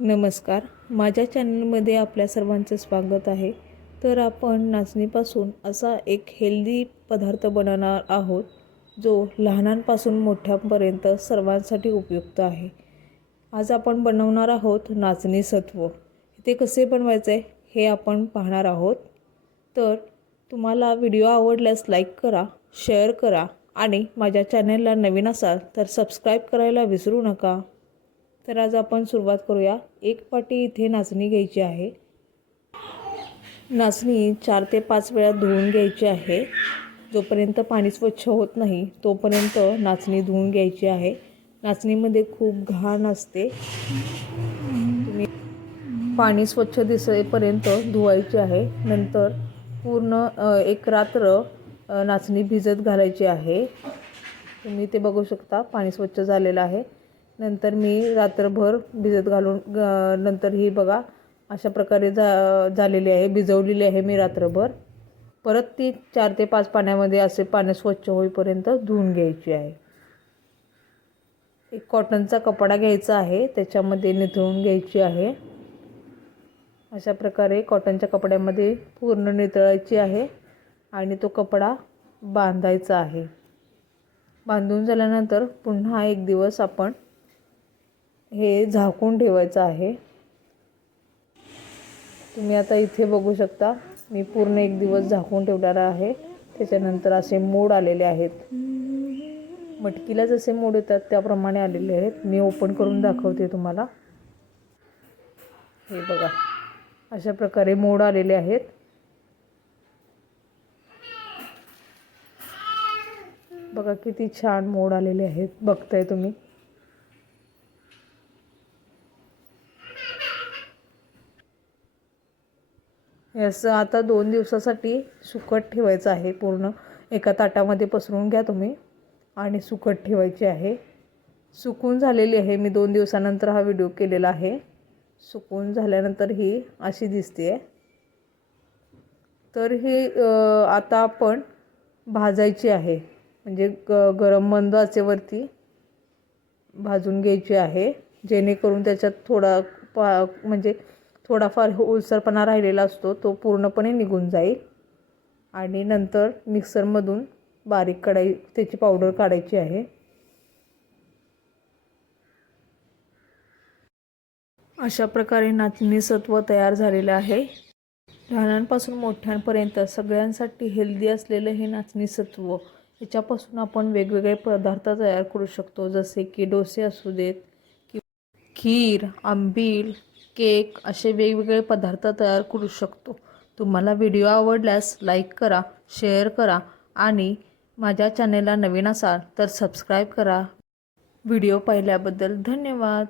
नमस्कार, माझ्या चॅनलमध्ये आपल्या सर्वांचं स्वागत आहे। तर आपण नाचणीपासून असा एक हेल्दी पदार्थ बनवणार आहोत जो लहानांपासून मोठ्यांपर्यंत सर्वांसाठी उपयुक्त आहे। आज आपण बनवणार आहोत नाचणी सत्व। ते कसे बनवायचे हे आपण पाहणार आहोत। तर तुम्हाला व्हिडिओ आवडल्यास लाईक करा, शेअर करा आणि माझ्या चॅनलला नवीन असाल तर सबस्क्राईब करायला विसरू नका। तर आज आपण सुरुवात करूया। एक पाटी इथे नाचणी घ्यायची आहे। नाचणी 4 ते 5 वेळा धुवून घ्यायची आहे। जोपर्यंत पाणी स्वच्छ होत नाही तोपर्यंत नाचणी धुवून घ्यायची आहे। नाचणीमध्ये खूप घाण असते, तुम्ही पाणी स्वच्छ दिसेपर्यंत धुवायची आहे। नंतर पूर्ण एक रात्र नाचणी भिजत घालायची आहे। तुम्ही ते बघू शकता, पाणी स्वच्छ झालेलं आहे। नंतर मी रात्रभर भिजत घालून नंतर ही बघा अशा प्रकारे झालेली आहे, भिजवलेली आहे मी रात्रभर। परत ती 4 ते 5 पाण्यामध्ये असे पाणी स्वच्छ होईपर्यंत धुवून घ्यायची आहे। एक कॉटनचा कपडा घ्यायचा आहे, त्याच्यामध्ये निथळून घ्यायची आहे। अशा प्रकारे कॉटनच्या कपड्यामध्ये पूर्ण निथळायची आहे आणि तो कपडा बांधायचा आहे। बांधून झाल्यानंतर पुन्हा एक दिवस आपण हे झाकून ठेवायचं आहे। तुम्ही आता इथे बघू शकता, मी पूर्ण एक दिवस झाकून ठेवणार आहे। त्याच्यानंतर असे मोड आलेले आहेत, मटकीला जसे मोड येतात त्याप्रमाणे आलेले आहेत। मी ओपन करून दाखवते तुम्हाला। हे बघा अशा प्रकारे मोड आलेले आहेत। बघा किती छान मोड आलेले आहेत, बघताय तुम्ही। याचं आता 2 दिवसासाठी सुकट ठेवायचं आहे। पूर्ण एका ताटामध्ये पसरून घ्या तुम्ही आणि सुकट ठेवायचे आहे। सुकून झालेली आहे, मी 2 दिवसानंतर हा व्हिडिओ केलेला आहे। सुकून झाल्यानंतर ही अशी दिसते। तर ही आता आपण भाजायची आहे, म्हणजे गरम मंद आचेवरती भाजून घ्यायची आहे, जेणेकरून त्याच्यात म्हणजे थोडाफार ओलसरपणा राहिलेला असतो तो पूर्णपणे निघून जाईल। आणि नंतर मिक्सरमधून बारीक त्याची पावडर काढायची आहे। अशा प्रकारे नाचणी सत्व तयार झालेलं आहे। लहानांपासून मोठ्यांपर्यंत सगळ्यांसाठी हेल्दी असलेलं हे नाचणी सत्व, याच्यापासून आपण वेगवेगळे पदार्थ तयार करू शकतो, जसे की डोसे असू देत, खीर, आंबील, केक, असे वेगवेगळे पदार्थ तयार करू शकतो। तुम्हाला व्हिडिओ आवडल्यास लाईक करा, शेअर करा आणि माझ्या चॅनलला नवीन असाल तर सबस्क्राईब करा। व्हिडिओ पाहिल्याबद्दल धन्यवाद।